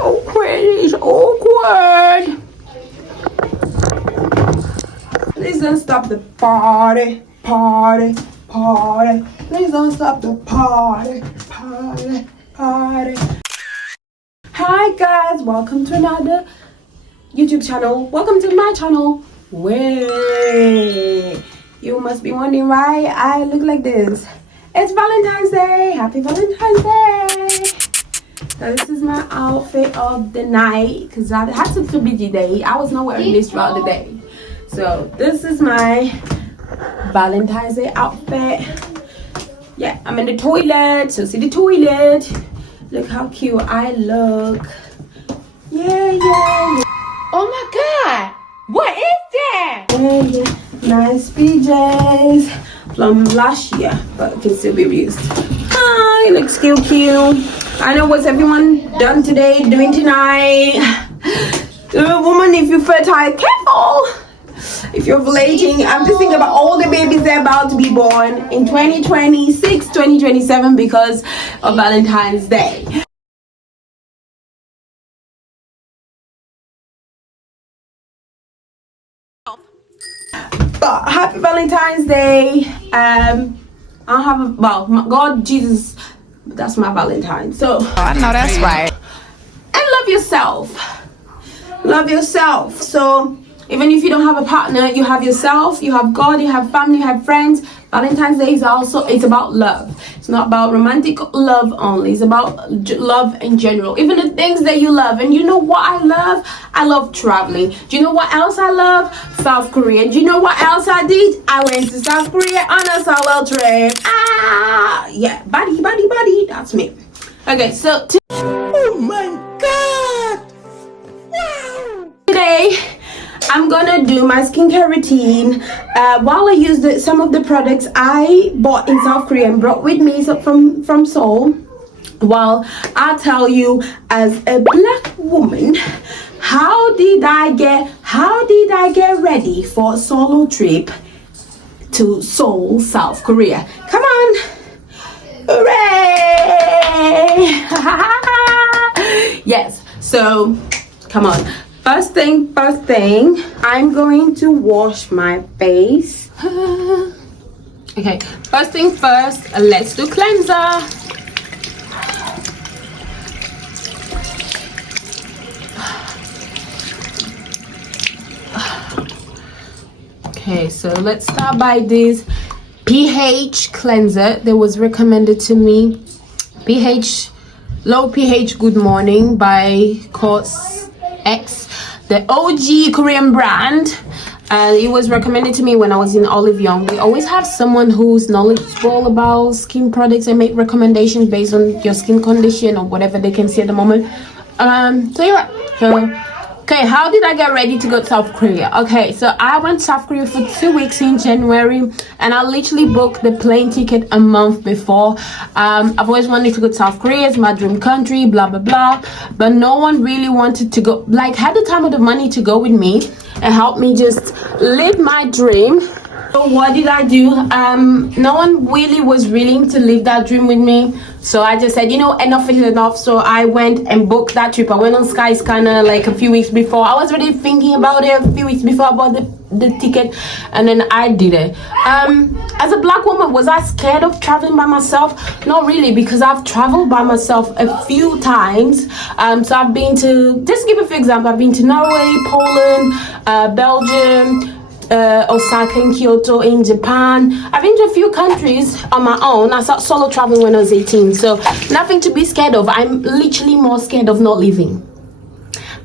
awkward. It's awkward. Please don't stop the party. Party. Please don't stop the party. Hi guys, welcome to another YouTube channel. Welcome to my channel. Wait, you must be wondering why I look like this. It's Valentine's Day. Happy Valentine's Day. So this is my outfit of the night because I had such a busy day. I was not wearing this throughout the day. So this is my Valentine's Day outfit. Yeah, I'm in the toilet. So see the toilet. Look how cute I look. Yeah. Oh my god! What is that? Yeah. Nice PJs from last year, but can still be used. Hi, looks still cute. I know what's everyone done today, doing tonight. Woman, if you're fertile, careful. If you're ovulating, I'm just thinking about all the babies that are about to be born in 2026, 2027 because of Valentine's Day. But happy Valentine's Day. I have God, Jesus, that's my Valentine. So I know that's right. And love yourself. Love yourself. So even if you don't have a partner, you have yourself, you have God, you have family, you have friends. Valentine's Day is also, it's about love. It's not about romantic love only. It's about love in general. Even the things that you love. And you know what I love? I love traveling. Do you know what else I love? South Korea. Do you know what else I did? I went to South Korea on a solo trip. Yeah, buddy. That's me. Okay, so Oh my god! Wow! today I'm gonna do my skincare routine while I use some of the products I bought in South Korea and brought with me from Seoul. While I'll tell you as a black woman, how did I get ready for a solo trip to Seoul, South Korea? Come on. Hooray! Yes, so come on. First thing, I'm going to wash my face. Okay, first thing first, let's do cleanser. Okay, so let's start by this pH cleanser that was recommended to me. Low pH Good Morning by Cos X, the OG Korean brand. It was recommended to me when I was in Olive Young. They always have someone who's knowledgeable about skin products and make recommendations based on your skin condition or whatever they can see at the moment. So you're right. Okay, how did I get ready to go to South Korea? Okay, so I went to South Korea for 2 weeks in January, and I literally booked the plane ticket a month before. I've always wanted to go to South Korea. It's my dream country, blah blah blah, but no one really wanted to go, like had the time or the money to go with me and help me just live my dream. So what did I do? No one really was willing to live that dream with me. So I just said, enough is enough. So I went and booked that trip. I went on Skyscanner like a few weeks before. I was already thinking about it a few weeks before I bought the ticket, and then I did it. As a black woman, was I scared of traveling by myself? Not really, because I've traveled by myself a few times. So I've been to, just to give a few examples, I've been to Norway, Poland, Belgium, Osaka and Kyoto in Japan. I've been to a few countries on my own. I started solo traveling when I was 18, so nothing to be scared of. I'm literally more scared of not leaving.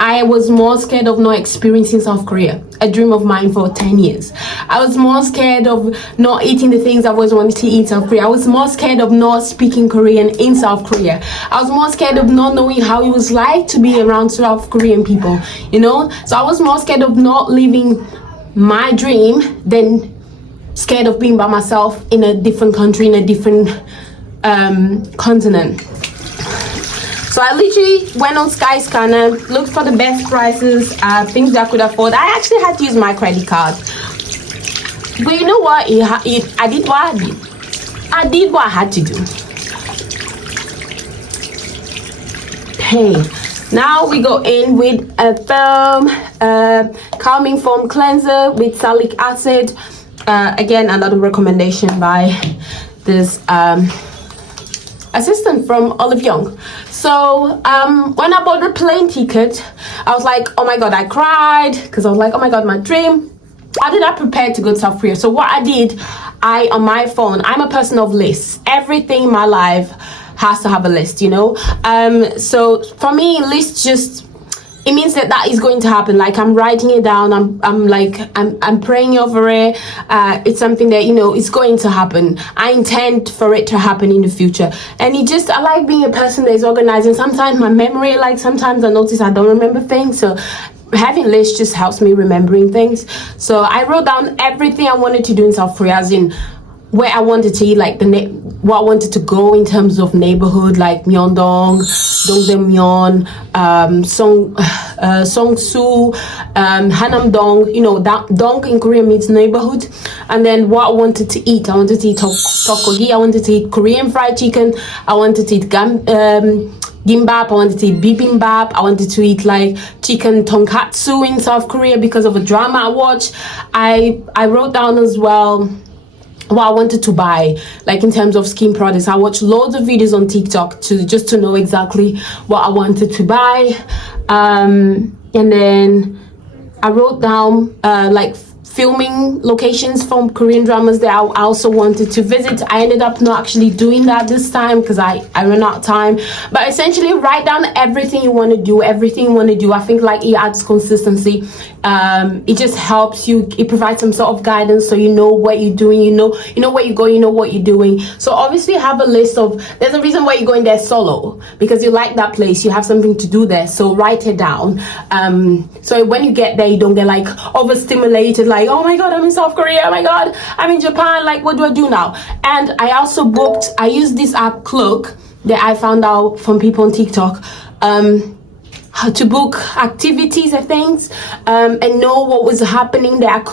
I was more scared of not experiencing South Korea, a dream of mine for 10 years. I was more scared of not eating the things I always wanted to eat in South Korea. I was more scared of not speaking Korean in South Korea. I was more scared of not knowing how it was like to be around South Korean people, So I was more scared of not living my dream than scared of being by myself in a different country, in a different continent. So I literally went on Skyscanner, looked for the best prices, things that I could afford. I actually had to use my credit card. But you know what? I did what I did. I did what I had to do. Hey, Now we go in with a foam, calming foam cleanser with salicylic acid. Again, another recommendation by this assistant from Olive Young. So when I bought the plane ticket, I was like, oh my god, I cried because I was like, oh my god, my dream. How did I prepare to go to South Korea? So what I did, on my phone, I'm a person of lists. Everything in my life has to have a list, you know. So for me, lists just, it means that is going to happen. Like I'm writing it down. I'm praying over it. It's something that, you know, it's going to happen. I intend for it to happen in the future. And I like being a person that is organized. And sometimes my memory, like sometimes I notice I don't remember things. So having lists just helps me remembering things. So I wrote down everything I wanted to do in South Korea, as in where I wanted to eat, like what I wanted to go in terms of neighborhood, like Myeongdong, Dongdaemun, Songsu, Hanamdong. You know, that Dong in Korean means neighborhood. And then what I wanted to eat, I wanted to eat tteokbokki, I wanted to eat Korean fried chicken, I wanted to eat gimbap, I wanted to eat bibimbap, I wanted to eat like chicken tonkatsu in South Korea because of a drama I watched. I wrote down as well what I wanted to buy, like in terms of skin products. I watched loads of videos on TikTok to know exactly what I wanted to buy. And then I wrote down like filming locations from Korean dramas that I also wanted to visit. I ended up not actually doing that this time because I ran out of time. But essentially, write down everything you want to do, I think like it adds consistency. It just helps you. It provides some sort of guidance, so you know what you're doing. You know where you're going. You know what you're doing. So obviously, have a list of. There's a reason why you're going there solo, because you like that place. You have something to do there. So write it down. So when you get there, you don't get like overstimulated. Like, oh my god, I'm in South Korea. Oh my god, I'm in Japan. Like, what do I do now? And I also booked. I used this app Cloak that I found out from people on TikTok. How to book activities and things, and know what was happening that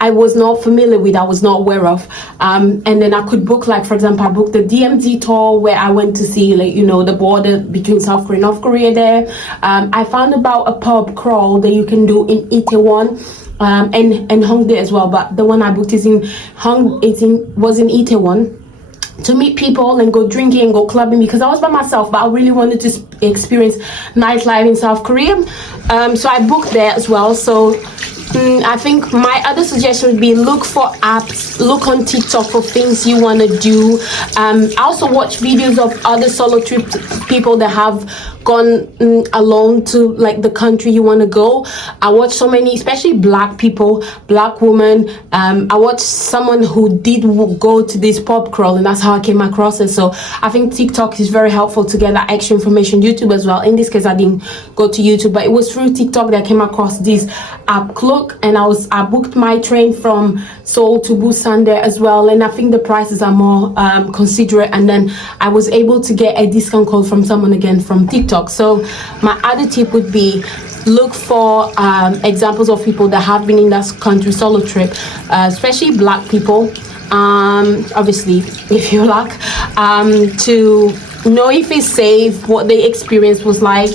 I was not familiar with, I was not aware of, and then I could book, like for example, I booked the DMZ tour where I went to see, like, you know, the border between South Korea and North Korea there. I found about a pub crawl that you can do in Itaewon, and Hongdae as well, but the one I booked was in Itaewon, to meet people and go drinking and go clubbing, because I was by myself, but I really wanted to experience nightlife in South Korea. So I booked there as well. So I think my other suggestion would be look for apps, look on TikTok for things you want to do. I also watch videos of other solo trip people that have gone alone to like the country you want to go. I watch so many, especially black people, black women. I watched someone who did go to this pub crawl, and that's how I came across it. So I think TikTok is very helpful to get that extra information. YouTube as well. In this case, I didn't go to YouTube, but it was through TikTok that I came across this app Cloak, and I booked my train from Seoul to Busan there as well, and I think the prices are more considerate, and then I was able to get a discount code from someone again from TikTok. So my other tip would be look for examples of people that have been in that country solo trip, especially black people, obviously if you're black, to know if it's safe, what the experience was like.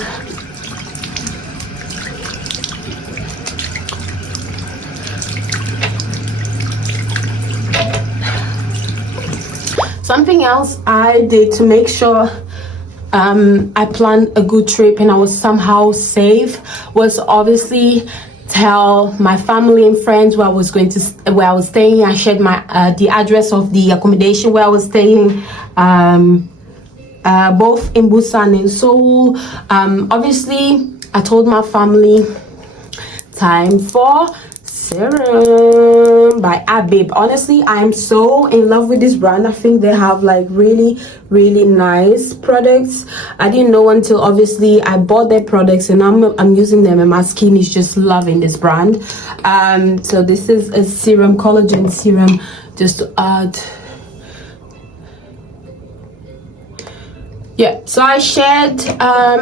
Something else I did to make sure I planned a good trip and I was somehow safe was obviously tell my family and friends where I was staying. I shared the address of the accommodation where I was staying, both in Busan and Seoul. Obviously, I told my family, time for Serum by Abib. Honestly, I'm so in love with this brand. I think they have like really nice products. I didn't know until obviously I bought their products, and I'm using them, and my skin is just loving this brand. So this is a serum, collagen serum, just to add. Yeah, so I shared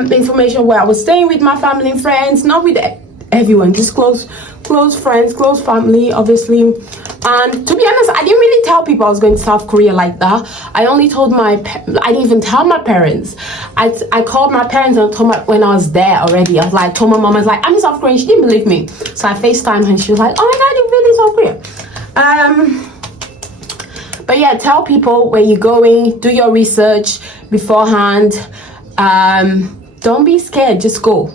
information where I was staying with my family and friends, not with everyone, just close friends, close family, obviously. And to be honest, I didn't really tell people I was going to South Korea like that. I only told I didn't even tell my parents. I called my parents and told when I was there already. I was like, told my mom, I was like, I'm in South Korea. She didn't believe me. So I FaceTimed her and she was like, oh my God, you're really in South Korea. But yeah, tell people where you're going, do your research beforehand. Don't be scared, just go.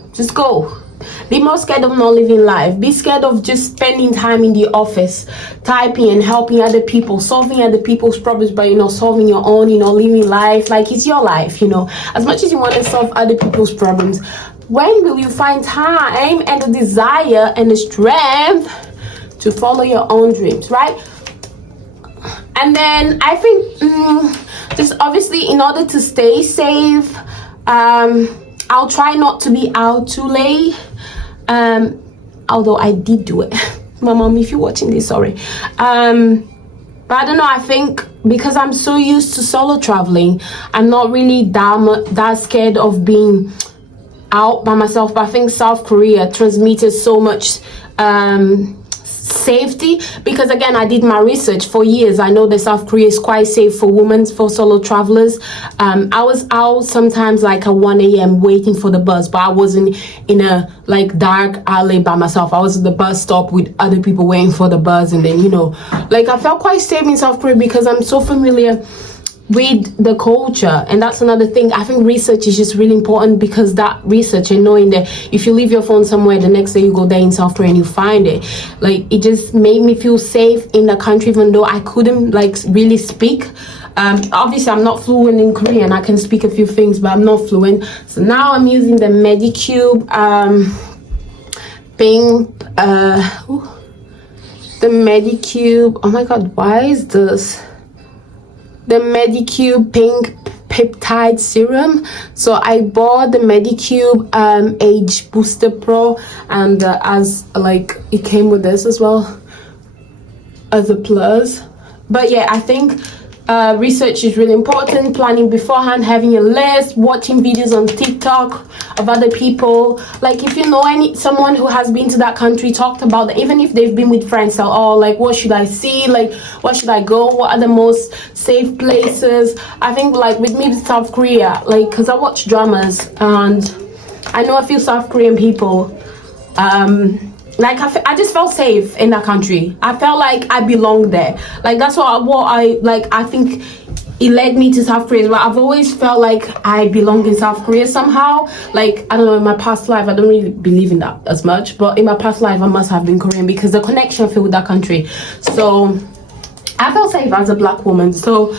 Be more scared of not living life. Be scared of just spending time in the office, typing and helping other people, solving other people's problems, but solving your own, living life like it's your life. As much as you want to solve other people's problems, when will you find time and the desire and the strength to follow your own dreams, right? And then I think just obviously in order to stay safe, I'll try not to be out too late. Although I did do it. My mom, if you're watching this, sorry. But I don't know, I think because I'm so used to solo traveling, I'm not really that scared of being out by myself. But I think South Korea transmitted so much safety, because again, I did my research for years. I know that South Korea is quite safe for women, for solo travelers. I was out sometimes like at 1 a.m. waiting for the bus, but I wasn't in a dark alley by myself. I was at the bus stop with other people waiting for the bus, and then I felt quite safe in South Korea because I'm so familiar with the culture. And that's another thing. I think research is just really important, because that research and knowing that if you leave your phone somewhere, the next day you go there in South Korea and you find it, it just made me feel safe in the country, even though I couldn't really speak. Obviously I'm not fluent in Korean. I can speak a few things, but I'm not fluent. So now I'm using the Medicube the Medicube, oh my God, why is this? The Medicube pink peptide serum. So I bought the Medicube Age Booster Pro, and as it came with this as well as a plus. But yeah, I think research is really important. Planning beforehand, having a list, watching videos on TikTok of other people. If you know someone who has been to that country, talked about that, even if they've been with friends, so what should I see, what should I go, what are the most safe places. I think with me with South Korea, because I watch dramas and I know a few South Korean people, I just felt safe in that country. I felt like I belonged there. That's I think it led me to South Korea. But I've always felt like I belong in South Korea somehow. I don't know, in my past life, I don't really believe in that as much, but in my past life, I must have been Korean because the connection I feel with that country. So I felt safe as a black woman. So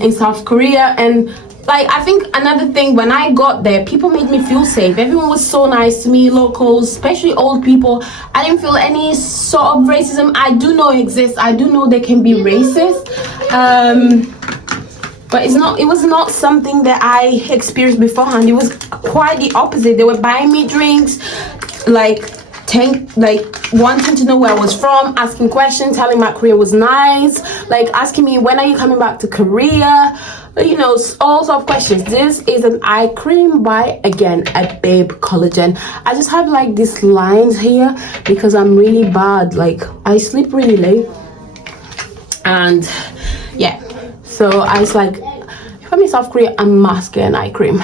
in South Korea, and I think another thing, when I got there, people made me feel safe. Everyone was so nice to me, locals, especially old people. I didn't feel any sort of racism. I do know it exists. I do know they can be racist. But it was not something that I experienced beforehand. It was quite the opposite. They were buying me drinks, wanting to know where I was from, asking questions, telling me Korea was nice, asking me, when are you coming back to Korea? All sorts of questions. This is an eye cream by, again, a Babe Collagen. I just have these lines here because I'm really bad. I sleep really late, and yeah, so I was if I'm in South Korea, I must get an eye cream.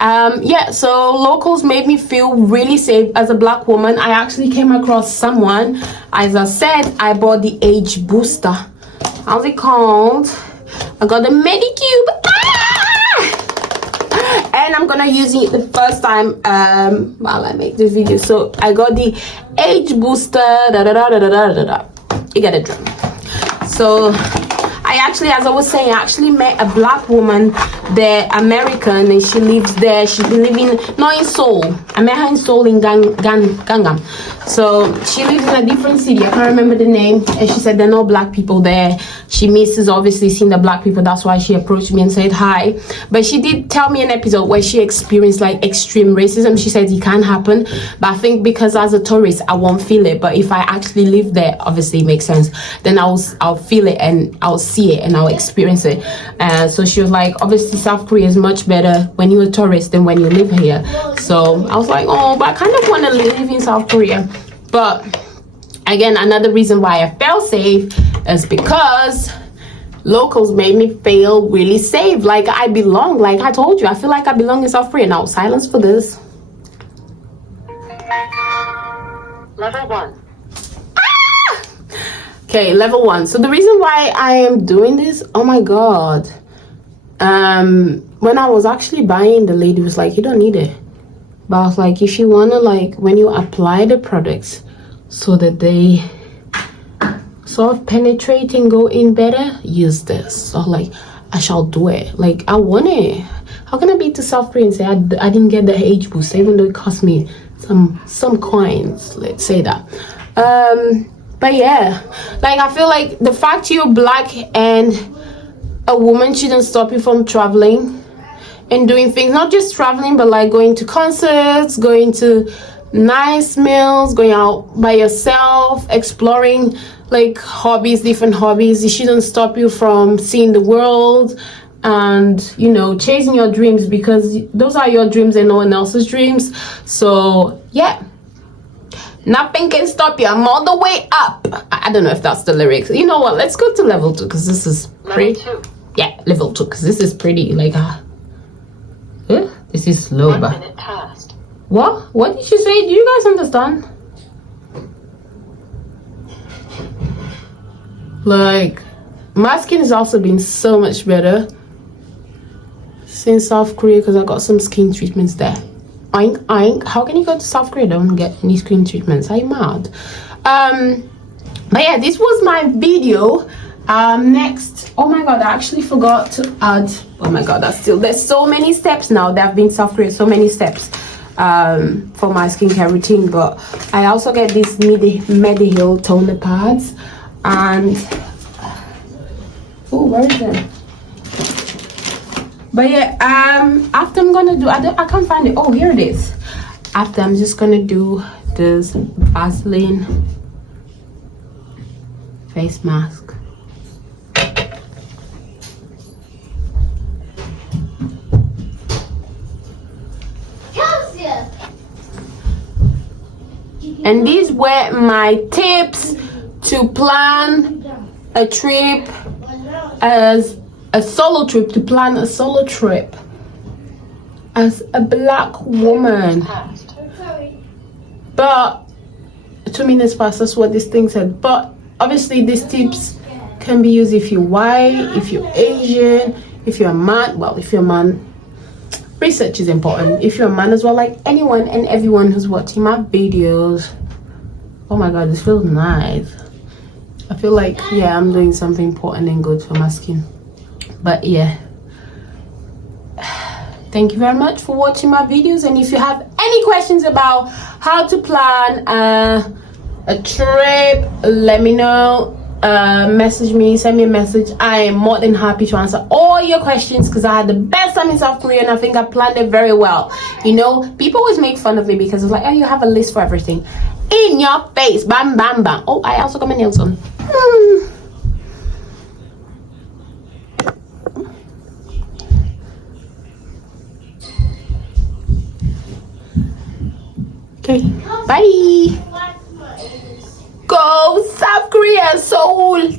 Yeah, so locals made me feel really safe as a black woman. I actually came across someone, as I said, I bought the Age Booster. How's it called? I got the Medicube. And I'm gonna use it the first time while I make this video. So I got the Age Booster. You get it. So I actually, as I was saying, I actually met a black woman there, American, and she lives there. She's been living, not in Seoul. I met her in Seoul in Gangnam. So she lives in a different city. I can't remember the name. And she said there are no black people there. She misses obviously seeing the black people. That's why she approached me and said hi. But she did tell me an episode where she experienced extreme racism. She said it can happen. But I think because as a tourist, I won't feel it. But if I actually live there, obviously it makes sense. Then I'll feel it and I'll see see it and I'll experience it. So she was like, obviously South Korea is much better when you're a tourist than when you live here. So I was like, oh, but I kind of want to live in South Korea. But again, another reason why I felt safe is because locals made me feel really safe, like I belong. Like I told you, I feel like I belong in South Korea. Now silence for this. Level 1. Okay, level 1. So the reason why I am doing this, oh my god, when I was actually buying, the lady was like, you don't need it. But I was like, if you want to, like, when you apply the products so that they sort of penetrate and go in better, use this. So like, I shall do it. Like, I want it. How can I be to South Korea and say I didn't get the age boost, even though it cost me some coins, let's say that. But yeah, like I feel like the fact you're black and a woman shouldn't stop you from traveling and doing things, not just traveling, but like going to concerts, going to nice meals, going out by yourself, exploring like hobbies, different hobbies. It shouldn't stop you from seeing the world and, you know, chasing your dreams, because those are your dreams and no one else's dreams. So yeah, nothing can stop you. I'm all the way up. I don't know if that's the lyrics. You know what, let's go to level 2, because this is pretty. Level 2. Yeah, level 2, because this is pretty. Like this is slow. 1 but minute passed. what did she say? Do you guys understand? Like, my skin has also been so much better since South Korea, because I got some skin treatments there. Oink. How can you go to South Korea and don't get any skin treatments? Are you mad? But yeah, this was my video. Next, oh my god, I actually forgot to add, oh my god, there's so many steps now that I've been to South Korea, so many steps for my skincare routine. But I also get these Mediheal toner pads, and oh, where is it? But yeah, after I'm gonna do, I can't find it. Oh, here it is. After, I'm just gonna do this Vaseline face mask. And these were my tips to plan a trip, as a solo trip, to plan a solo trip as a black woman. But 2 minutes past, that's what this thing said. But obviously these tips can be used if you're white, if you're Asian, if you're a man. Well, if you're a man, research is important. If you're a man as well, like anyone and everyone who's watching my videos. Oh my god, this feels nice. I feel like, yeah, I'm doing something important and good for my skin. But yeah, thank you very much for watching my videos. And if you have any questions about how to plan a trip, let me know. Message me, send me a message. I am more than happy to answer all your questions, because I had the best time in South Korea and I think I planned it very well. You know, people always make fun of me because it's like, oh, you have a list for everything. In your face, bam bam bam. Oh, I also got my nails on. Okay, bye. Go South Korea, Seoul.